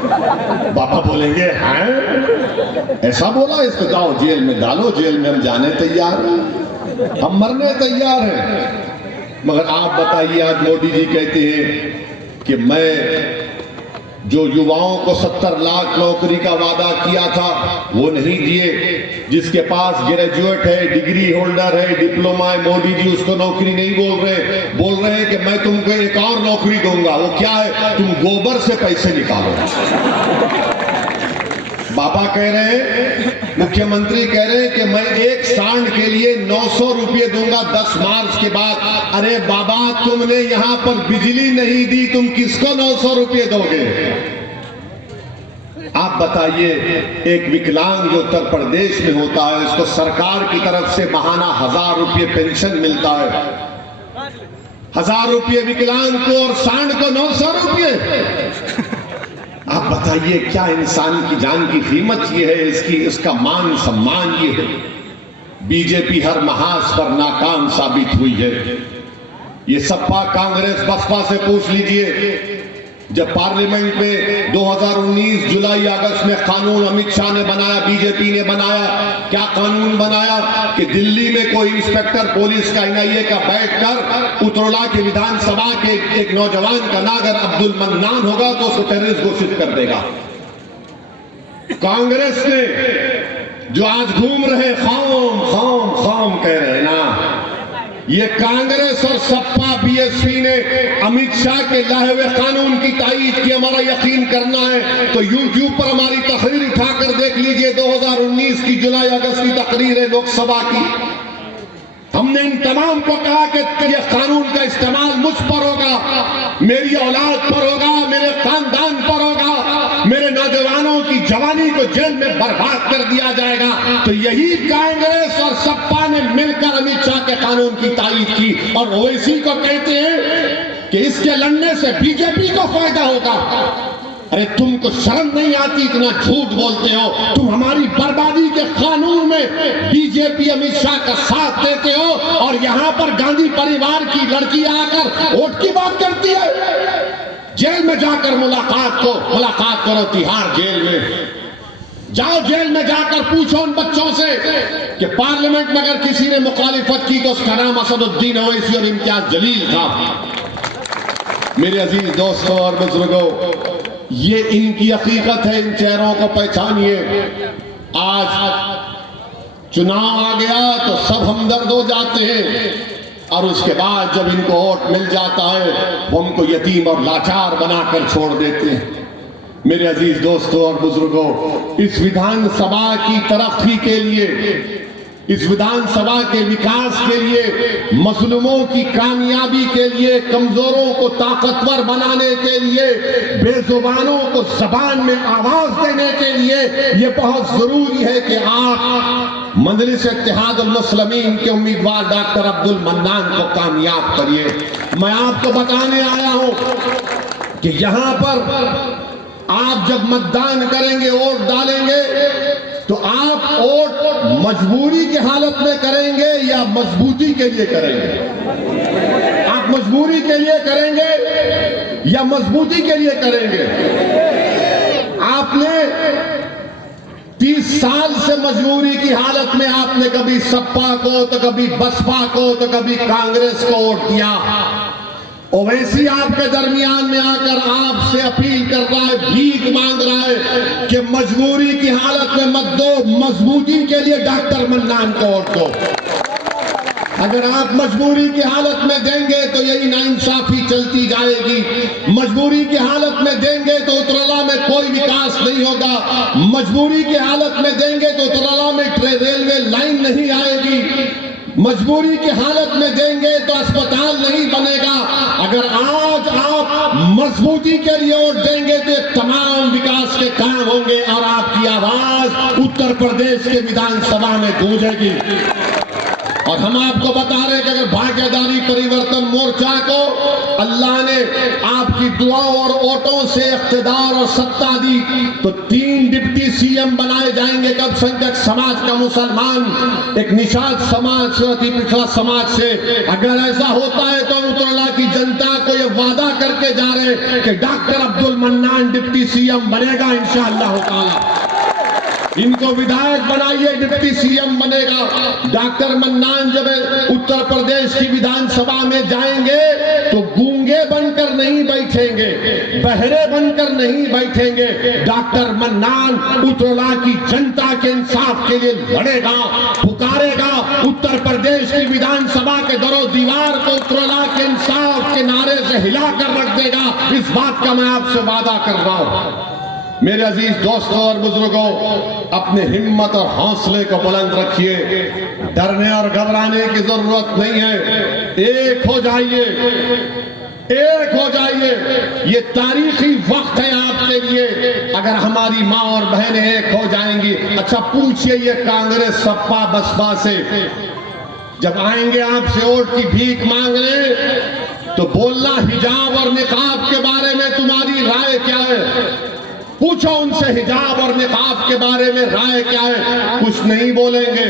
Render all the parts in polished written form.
बाबा बोलेंगे हैं ऐसा बोला, इसको जाओ जेल में डालो, जेल में हम जाने तैयार हैं, हम मरने तैयार हैं। मगर आप बताइए, आज मोदी जी कहते हैं कि मैं जो युवाओं को 70 लाख नौकरी का वादा किया था वो नहीं दिए, जिसके पास ग्रेजुएट है, डिग्री होल्डर है, डिप्लोमा है, मोदी जी उसको नौकरी नहीं बोल रहे हैं कि मैं तुमको एक और नौकरी दूंगा। वो क्या है? तुम गोबर से पैसे निकालो। बाबा कह रहे हैं, मुख्यमंत्री कह रहे हैं कि मैं एक सांड के लिए 900 रुपये दूंगा 10 मार्च के बाद। अरे बाबा, तुमने यहां पर बिजली नहीं दी, तुम किसको 900 रुपये दोगे? आप बताइए, एक विकलांग जो उत्तर प्रदेश में होता है उसको सरकार की तरफ से महाना 1000 रुपये पेंशन मिलता है, 1000 रुपये विकलांग को और सांड को 900 रुपये। आप बताइए, क्या इंसान की जान की कीमत ये है, इसका मान सम्मान ये है? बीजेपी हर महाज पर नाकाम साबित हुई है। ये सपा कांग्रेस बसपा से पूछ लीजिए, जब पार्लियामेंट में 2019 जुलाई अगस्त में कानून अमित शाह ने बनाया, बीजेपी ने बनाया, क्या कानून बनाया कि दिल्ली में कोई इंस्पेक्टर पुलिस का एनआईए का बैठकर उतरौला के विधानसभा के एक नौजवान का नाम अगर अब्दुल मन्नान होगा तो उसको टेररिस्ट घोषित कर देगा। कांग्रेस ने जो आज घूम रहे खाम खाम खाम कह रहे ना, ये कांग्रेस और सपा बीएसपी ने अमित शाह के लाए हुए कानून की तायीद की। हमारा यकीन करना है तो यूट्यूब पर हमारी तकरीर उठाकर देख लीजिए, 2019 की जुलाई अगस्त की तकरीर है लोकसभा की। हमने इन तमाम को कहा कि ये कानून का इस्तेमाल मुझ पर होगा, मेरी औलाद पर होगा, मेरे खानदान पर होगा, मेरे नौजवानों की जवानी को जेल में बर्बाद कर दिया जाएगा। तो यही कांग्रेस और सपा ने मिलकर अमित शाह के कानून की तायीद की और ओवैसी को कहते हैं कि इसके लड़ने से बीजेपी को फायदा होगा। अरे तुमको शर्म नहीं आती? इतना झूठ बोलते हो। तुम हमारी बर्बादी के कानून में बीजेपी अमित शाह का साथ देते हो और यहाँ पर गांधी परिवार की लड़की आकर वोट की बात करती है। जेल में जाकर मुलाकात करो, तिहाड़ जेल में जाओ, जेल में जाकर पूछो उन बच्चों से कि पार्लियामेंट में अगर किसी ने मुखालिफत की तो उसका नाम असदुद्दीन ओवैसी और इम्तियाज जलील था। मेरे अजीज दोस्तों और बुजुर्गों, ये इनकी हकीकत है, इन चेहरों को पहचानिए। आज चुनाव आ गया तो सब हमदर्द हो जाते हैं और उसके बाद जब इनको वोट मिल जाता है वो हमको यतीम और लाचार बनाकर छोड़ देते हैं। मेरे अजीज दोस्तों और बुजुर्गों, इस विधानसभा की तरक्की के लिए, इस विधानसभा के विकास के लिए, मजलूमों की कामयाबी के लिए, कमजोरों को ताकतवर बनाने के लिए, बेजुबानों को जबान में आवाज देने के लिए ये बहुत जरूरी है कि आप मजलिस इत्तेहादुल मुस्लिमीन के उम्मीदवार डॉक्टर अब्दुल मन्नान को कामयाब करिए। मैं आपको बताने आया हूं कि यहां पर आप जब मतदान करेंगे, वोट डालेंगे, तो आप वोट मजबूरी की हालत में करेंगे या मजबूती के लिए करेंगे? आप मजबूरी के लिए करेंगे या मजबूती के लिए करेंगे? आपने 30 साल से मजबूरी की हालत में आपने कभी सपा को तो कभी बसपा को तो कभी कांग्रेस को वोट दिया। ओवैसी आपके दरमियान में आकर आपसे अपील कर रहा है, भीख मांग रहा है कि मजबूरी की हालत में मत दो, मजबूती के लिए डॉक्टर मन्नान को वोट दो। अगर आप मजबूरी की हालत में देंगे तो यही नाइंसाफी चलती जाएगी। मजबूरी की हालत में देंगे तो उतरौला में कोई विकास नहीं होगा। मजबूरी की हालत में देंगे तो उतरौला में रेलवे लाइन नहीं आएगी। मजबूरी की हालत में देंगे तो अस्पताल नहीं बनेगा। अगर आज आप मजबूती के लिए वोट देंगे तो तमाम विकास के काम होंगे और आपकी आवाज उत्तर प्रदेश के विधानसभा में गूंजेगी। और हम आपको बता रहे हैं कि अगर भाग्यदारी परिवर्तन मोर्चा को अल्लाह ने आपकी दुआओं और वोटों से इख्तिदार और सत्ता दी तो 3 डिप्टी सीएम बनाए जाएंगे। अल्पसंख्यक समाज का मुसलमान, एक निषाद समाज से, अति पिछड़ा समाज से। अगर ऐसा होता है तो अल्लाह की जनता को ये वादा करके जा रहे हैं कि doctor Abdul mannan deputy CM बनेगा इंशाअल्लाह ताला। इनको विधायक बनाइए, डिप्टी सीएम बनेगा। डॉक्टर मन्नान जब उत्तर प्रदेश की विधानसभा में जाएंगे तो गूंगे बनकर नहीं बैठेंगे, बहरे बनकर नहीं बैठेंगे। डॉक्टर मन्नान उत्तरला की जनता के इंसाफ के लिए लड़ेगा, पुकारेगा। उत्तर प्रदेश की विधानसभा के दरो दीवार को उत्तरला के इंसाफ के नारे से हिलाकर रख देगा। इस बात का मैं आपसे वादा कर रहा हूं। मेरे अजीज दोस्तों और बुजुर्गों, अपने हिम्मत और हौसले को बुलंद रखिए। डरने और घबराने की जरूरत नहीं है। एक हो जाइए, एक हो जाइए। ये तारीखी वक्त है आपके लिए। अगर हमारी माँ और बहनें एक हो जाएंगी। अच्छा पूछिए ये कांग्रेस सपा बसपा से, जब आएंगे आपसे वोट की भीख मांगने तो बोलना हिजाब और निकाब के बारे में तुम्हारी राय क्या है। पूछो उनसे हिजाब और निकाब के बारे में राय क्या है, कुछ नहीं बोलेंगे।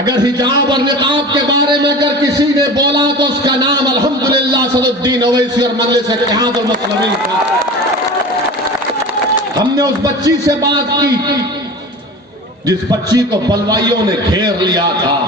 अगर हिजाब और निकाब के बारे में अगर किसी ने बोला तो उसका नाम अल्हम्दुलिल्लाह सदुद्दीन ओवैसी और मजलिस इत्तेहादुल मुस्लिमीन था। हमने उस बच्ची से बात की जिस बच्ची को बलवाइयों ने घेर लिया था।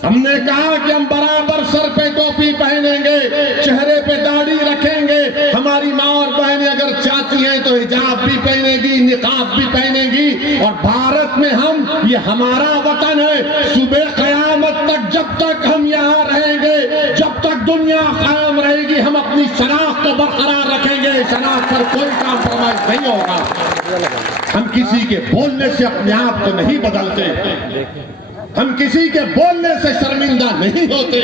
हमने कहा कि हम बराबर सर पे टोपी पहनेंगे, चेहरे पे दाढ़ी रखेंगे। हमारी माँ और बहनें अगर चाहती हैं तो हिजाब भी पहनेगी, निकाब भी पहनेगी। और भारत में हम, ये हमारा वतन है। सुबह कयामत तक जब तक हम यहाँ रहेंगे, जब तक दुनिया कायम रहेगी, हम अपनी शनाख्त को बरकरार रखेंगे। शनाख्त पर कोई कॉम्प्रोमाइज नहीं होगा। हम किसी के बोलने से अपने आप को नहीं बदलते, हम किसी के बोलने से शर्मिंदा नहीं होते।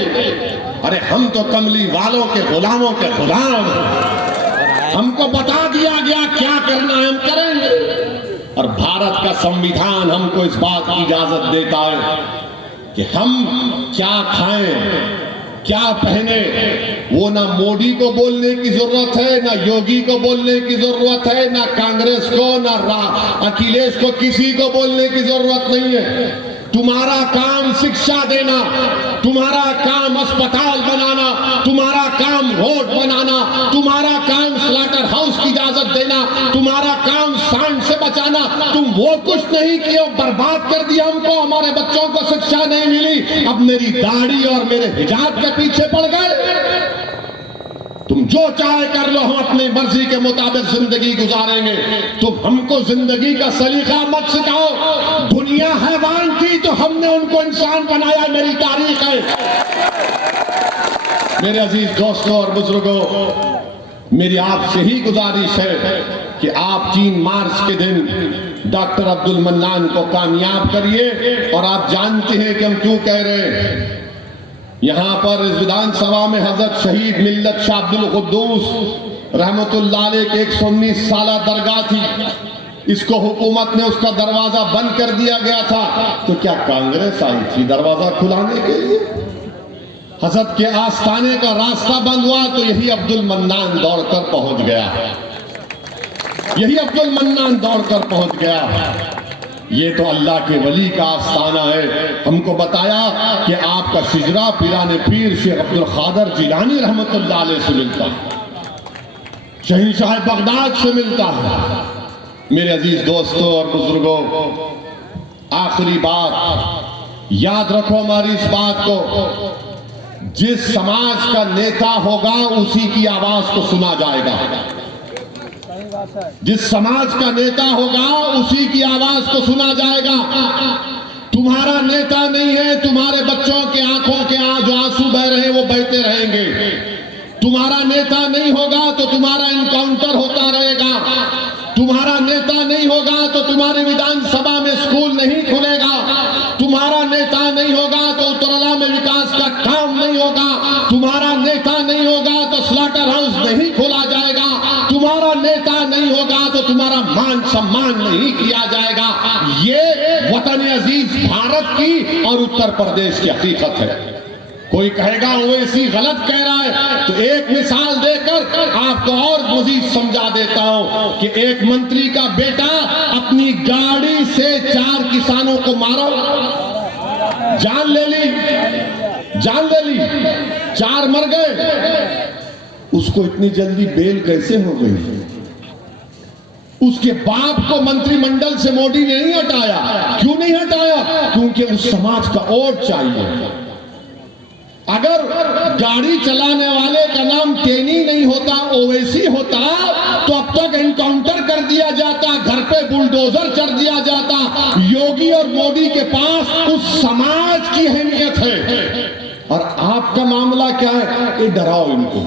अरे हम तो कमली वालों के गुलामों के गुलाम हैं। हमको बता दिया गया क्या करना है, हम करेंगे। और भारत का संविधान हमको इस बात की इजाजत देता है कि हम क्या खाएं, क्या पहने। वो ना मोदी को बोलने की जरूरत है, ना योगी को बोलने की जरूरत है, ना कांग्रेस को, ना अखिलेश को, किसी को बोलने की जरूरत नहीं है। तुम्हारा काम शिक्षा देना, तुम्हारा काम अस्पताल बनाना, तुम्हारा काम रोड बनाना, तुम्हारा काम स्लॉटर हाउस की इजाजत देना, तुम्हारा काम सांड से बचाना। तुम वो कुछ नहीं किए, बर्बाद कर दिया हमको। हमारे बच्चों को शिक्षा नहीं मिली, अब मेरी दाढ़ी और मेरे हिजाब के पीछे पड़ गए। तुम जो चाहे कर लो, हम अपनी मर्जी के मुताबिक जिंदगी गुजारेंगे। तुम हमको जिंदगी का सलीका मत सिखाओ। दुनिया हैवान थी तो हमने उनको इंसान बनाया, मेरी तारीख है। मेरे अजीज दोस्तों और बुजुर्गों, मेरी आपसे ही गुजारिश है कि आप 3 मार्च के दिन डॉक्टर अब्दुल मन्नान को कामयाब करिए। और आप जानते हैं कि हम क्यों कह रहे हैं। यहाँ पर इस विधानसभा में हजरत शहीद मिल्लत शाह अब्दुल कुद्दूस रहमतुल्लाह अलैह की 119 साला दरगाह थी। इसको हुकूमत ने उसका दरवाजा बंद कर दिया गया था। तो क्या कांग्रेस आई थी दरवाजा खुलाने के लिए? हजरत के आस्थाने का रास्ता बंद हुआ तो यही अब्दुल मन्नान दौड़कर पहुंच गया, यही अब्दुल मन्नान दौड़कर पहुंच गया। ये तो अल्लाह के वली का आस्थाना है। हमको बताया कि आपका शिजरा पीराने पीर शेख अब्दुल कादिर जिलानी रहमतुल्लाह अलैह से मिलता है, शहंशाह बगदाद से मिलता है। मेरे अजीज दोस्तों और बुजुर्गों, आखिरी बात याद रखो हमारी इस बात को, जिस समाज का नेता होगा उसी की आवाज को सुना जाएगा। जिस समाज का नेता होगा उसी की आवाज को सुना जाएगा। तुम्हारा नेता नहीं है, तुम्हारे बच्चों के आंखों के जो आंसू बह रहे हैं वो बहते रहेंगे। तुम्हारा नेता नहीं होगा तो तुम्हारा इनकाउंटर होता रहेगा। तुम्हारा नेता नहीं होगा तो तुम्हारी विधानसभा में स्कूल नहीं खुलेगा। तुम्हारा नेता नहीं होगा तो उत्तरला में विकास का काम नहीं होगा। तुम्हारा नेता नहीं होगा तो स्लॉटर हाउस नहीं खोला जाएगा। तुम्हारा नेता नहीं होगा तो तुम्हारा मान सम्मान नहीं किया जाएगा। ये वतन अजीज भारत वजाहत की और उत्तर प्रदेश की हकीकत है। कोई कहेगा ओवैसी गलत कह रहा है, तो एक मिसाल देकर आपको और मजीद समझा देता हूं कि एक मंत्री का बेटा अपनी गाड़ी से 4 किसानों को मारा, जान ले ली, 4 मर गए। उसको इतनी जल्दी बेल कैसे हो गई? उसके बाप को मंत्रिमंडल से मोदी ने नहीं हटाया। क्यों नहीं हटाया? क्योंकि उस समाज का वोट चाहिए। अगर गाड़ी चलाने वाले का नाम टेनी नहीं होता, ओवैसी होता, तो अब तक एनकाउंटर कर दिया जाता, घर पे बुलडोजर चढ़ दिया जाता। योगी और मोदी के पास उस समाज की अहमियत है। और आपका मामला क्या है? ये डराओ इनको,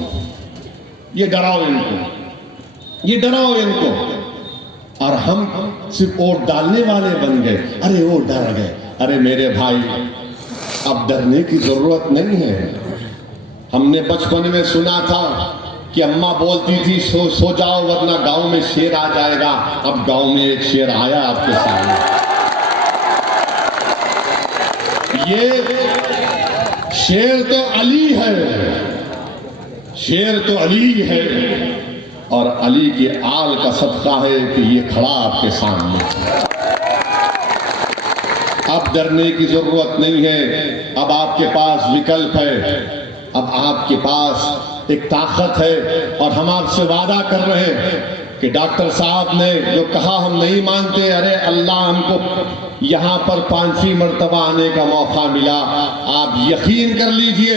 ये डराओ इनको, ये डराओ इनको। और हम सिर्फ वोट डालने वाले बन गए। अरे वो डर गए। अरे मेरे भाई, अब डरने की जरूरत नहीं है। हमने बचपन में सुना था कि अम्मा बोलती थी सो जाओ वरना गांव में शेर आ जाएगा। अब गांव में एक शेर आया आपके सामने। ये शेर तो अली है, शेर तो अली है, और अली की आल का सदका है कि ये खड़ा आपके सामने। अब डरने की जरूरत नहीं है। अब आपके पास विकल्प है, अब आपके पास एक ताकत है। और हम आपसे वादा कर रहे हैं कि डॉक्टर साहब ने जो कहा हम नहीं मानते। अरे अल्लाह हमको यहाँ पर 5वीं मर्तबा आने का मौका मिला। आप यकीन कर लीजिए,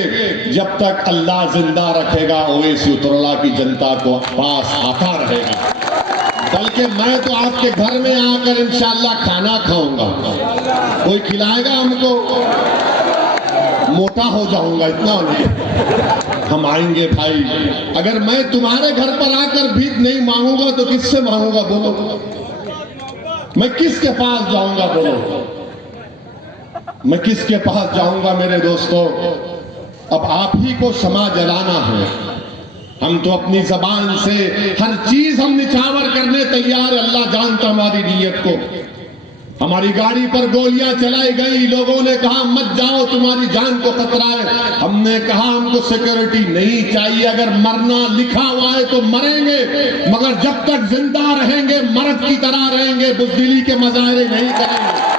जब तक अल्लाह जिंदा रखेगा ओवैसी उत्तरला की जनता को पास आता रहेगा। बल्कि मैं तो आपके घर में आकर इंशाअल्लाह खाना खाऊंगा। कोई खिलाएगा हमको? मोटा हो जाऊंगा, इतना नहीं। हम आएंगे भाई। अगर मैं तुम्हारे घर पर आकर भीख नहीं मांगूंगा तो किससे मांगूंगा बोलो? मैं किसके पास जाऊंगा बोलो? मैं किसके पास जाऊंगा मेरे दोस्तों? अब आप ही को समा जलाना है। हम तो अपनी जबान से हर चीज हम निछावर करने तैयार है। अल्लाह जानता हमारी नीयत को। हमारी गाड़ी पर गोलियां चलाई गई, लोगों ने कहा मत जाओ, तुम्हारी जान को खतरा है। हमने कहा हमको सिक्योरिटी नहीं चाहिए। अगर मरना लिखा हुआ है तो मरेंगे, मगर जब तक जिंदा रहेंगे मर्द की तरह रहेंगे, बुज़दिली के मज़ाहरे नहीं करेंगे।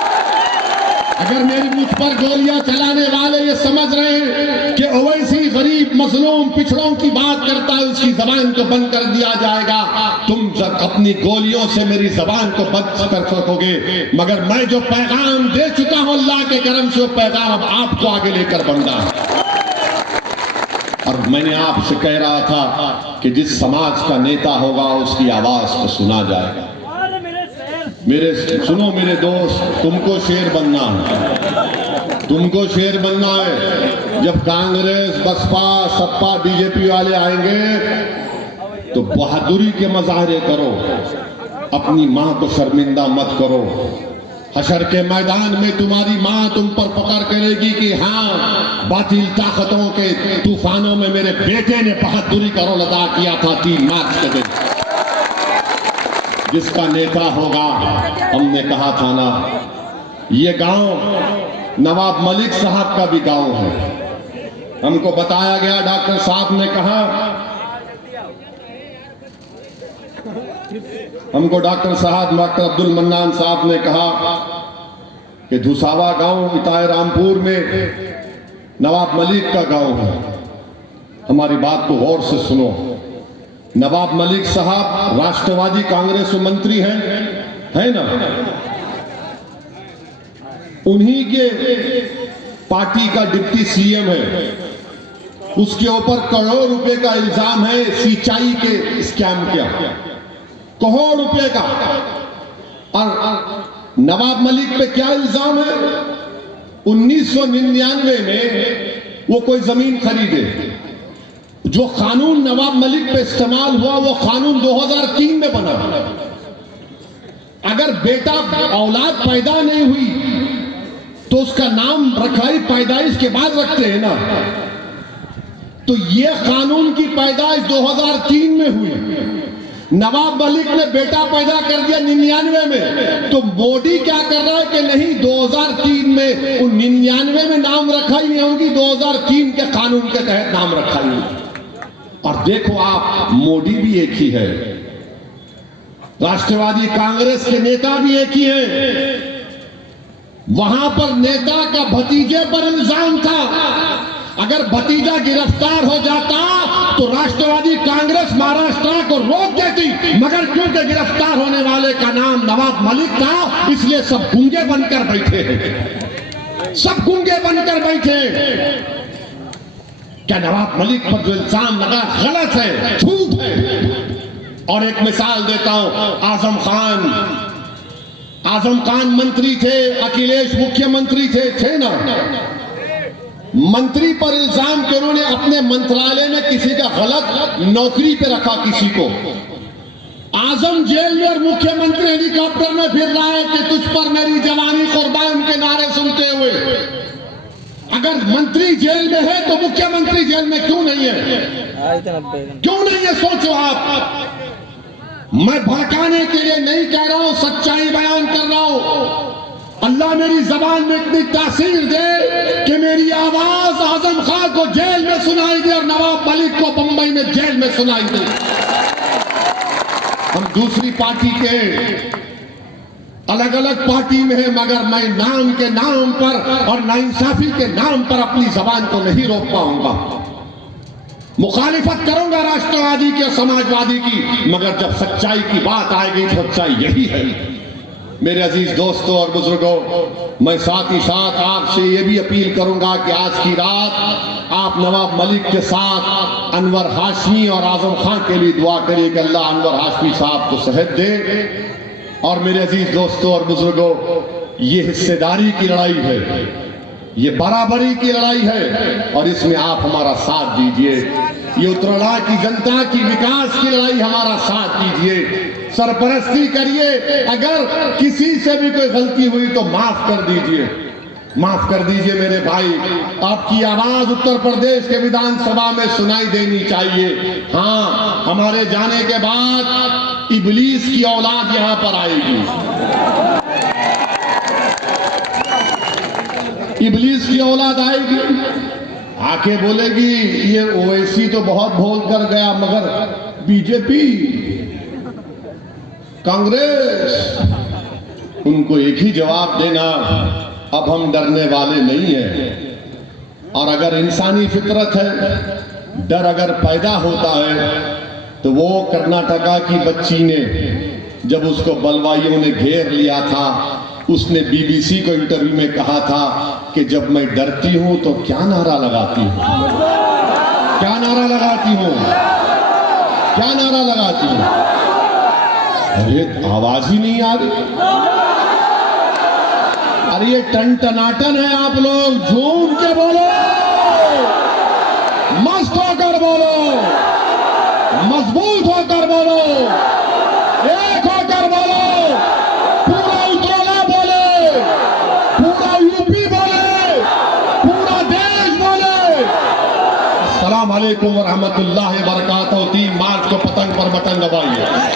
अगर मेरी मुझ पर गोलियां चलाने वाले ये समझ रहे हैं कि ओवैसी गरीब मजलूम पिछड़ों की बात करता है, उसकी जबान को बंद कर दिया जाएगा, तुम अपनी गोलियों से मेरी जबान को बंद कर सकोगे। मगर मैं जो पैगाम दे चुका हूं अल्लाह के करम से, वो पैगाम अब आपको आगे लेकर बढ़ना है। और मैंने आपसे कह रहा था कि जिस समाज का नेता होगा उसकी आवाज को सुना जाएगा। मेरे सुनो मेरे दोस्त, तुमको शेर बनना है, तुमको शेर बनना है। जब कांग्रेस बसपा सपा बीजेपी वाले आएंगे तो बहादुरी के मुजाहरे करो, अपनी मां को शर्मिंदा मत करो। हशर के मैदान में तुम्हारी मां तुम पर पकड़ करेगी कि हाँ, बातिल ताकतों के तूफानों में मेरे बेटे ने बहादुरी का रोल अदा किया था 3 मार्च के दिन। जिसका नेता होगा, हमने कहा था ना, ये गांव नवाब मलिक साहब का भी गांव है। हमको बताया गया, डॉक्टर साहब ने कहा, हमको डॉक्टर साहब डॉक्टर अब्दुल मन्नान साहब ने कहा कि धुसावा गांव इताए रामपुर में नवाब मलिक का गांव है। हमारी बात को गौर से सुनो। नवाब मलिक साहब राष्ट्रवादी कांग्रेस मंत्री हैं, है ना? उन्हीं के पार्टी का डिप्टी सीएम है। उसके ऊपर करोड़ रुपए का इल्जाम है सिंचाई के स्कैम किया, करोड़ रुपए का। और नवाब मलिक पे क्या इल्जाम है? 1999 में वो कोई जमीन खरीदे, जो कानून नवाब मलिक पे इस्तेमाल हुआ वो कानून 2003 में बना। अगर बेटा औलाद पैदा नहीं हुई तो उसका नाम रखाई पैदाइश के बाद रखते हैं ना। तो ये कानून की पैदाइश 2003 में हुई, नवाब मलिक ने बेटा पैदा कर दिया 99 में, तो मोदी क्या कर रहा है कि नहीं 2003 में उन 99 में नाम रखा ही नहीं होगी, 2003 के कानून के तहत नाम रखा ही नहीं। और देखो आप, मोदी भी एक ही है, राष्ट्रवादी कांग्रेस के नेता भी एक ही हैं। वहां पर नेता का भतीजे पर इल्जाम था, अगर भतीजा गिरफ्तार हो जाता तो राष्ट्रवादी कांग्रेस महाराष्ट्र को रोक देती, मगर क्योंकि गिरफ्तार होने वाले का नाम नवाब मलिक था, इसलिए सब गूंगे बनकर बैठे हैं, सब गूंगे बनकर बैठे। क्या नवाब मलिक पर जो इल्जाम लगा गलत है, झूठ है। और एक मिसाल देता हूं, आजम खान मंत्री थे, अखिलेश मुख्यमंत्री थे ना, मंत्री पर इल्जाम कि उन्होंने अपने मंत्रालय में किसी का गलत नौकरी पे रखा किसी को। आजम जेल में और मुख्यमंत्री हेलीकॉप्टर में फिर रहा है कि तुझ पर मेरी जवानी कुर्बान के नारे सुनते हुए। अगर मंत्री जेल में है तो मुख्यमंत्री जेल में क्यों नहीं है? क्यों नहीं है, सोचो आप। मैं भड़काने के लिए नहीं कह रहा हूं, सच्चाई बयान कर रहा हूं। अल्लाह मेरी जबान में इतनी तासीर दे कि मेरी आवाज आजम खान को जेल में सुनाई दे और नवाब मलिक को बंबई में जेल में सुनाई दे। हम दूसरी पार्टी के अलग अलग पार्टी में है, मगर मैं नाम के नाम पर और नाइंसाफी के नाम पर अपनी जबान को नहीं रोक पाऊंगा। मुखालिफत करूंगा राष्ट्रवादी की और समाजवादी की, मगर जब सच्चाई की बात आएगी तो सच्चाई यही है। मेरे अजीज दोस्तों और बुजुर्गों, मैं साथ ही साथ आपसे ये भी अपील करूंगा कि आज की रात आप नवाब मलिक के साथ अनवर हाशमी और आजम खान के लिए दुआ करिए कि अल्लाह अनवर हाशमी साहब को सेहत दे। और मेरे अजीज दोस्तों और बुजुर्गों, ये हिस्सेदारी की लड़ाई है, ये बराबरी की लड़ाई है, और इसमें आप हमारा साथ दीजिए। ये उत्तराखंड की जनता की विकास की लड़ाई, हमारा साथ दीजिए, सरपरस्ती करिए। अगर किसी से भी कोई गलती हुई तो माफ कर दीजिए, माफ कर दीजिए मेरे भाई। आपकी आवाज उत्तर प्रदेश के विधानसभा में सुनाई देनी चाहिए। हाँ, हमारे जाने के बाद इबलीस की औलाद यहां पर आएगी, इबलीस की औलाद आएगी, आके बोलेगी ये ओवैसी तो बहुत बोल कर गया, मगर बीजेपी कांग्रेस, उनको एक ही जवाब देना, अब हम डरने वाले नहीं हैं। और अगर इंसानी फितरत है, डर अगर पैदा होता है, तो वो कर्नाटका की बच्ची ने जब उसको बलवाइयों ने घेर लिया था, उसने बीबीसी को इंटरव्यू में कहा था कि जब मैं डरती हूं तो क्या नारा लगाती हूं, क्या नारा लगाती हूं, क्या नारा लगाती हूं। अरे आवाज ही नहीं आ रही। अरे ये टन-टनाटन है, आप लोग झूम के बोलो, मस्त होकर बोलो, मजबूत होकर बोलो, एक होकर बोलो, पूरा उत्तराला बोले, पूरा यूपी बोले, पूरा देश बोले। अस्सलाम वालेकुम व रहमतुल्लाहि व बरकातहू। 3 मार्च को पतंग पर बटन दबाइए।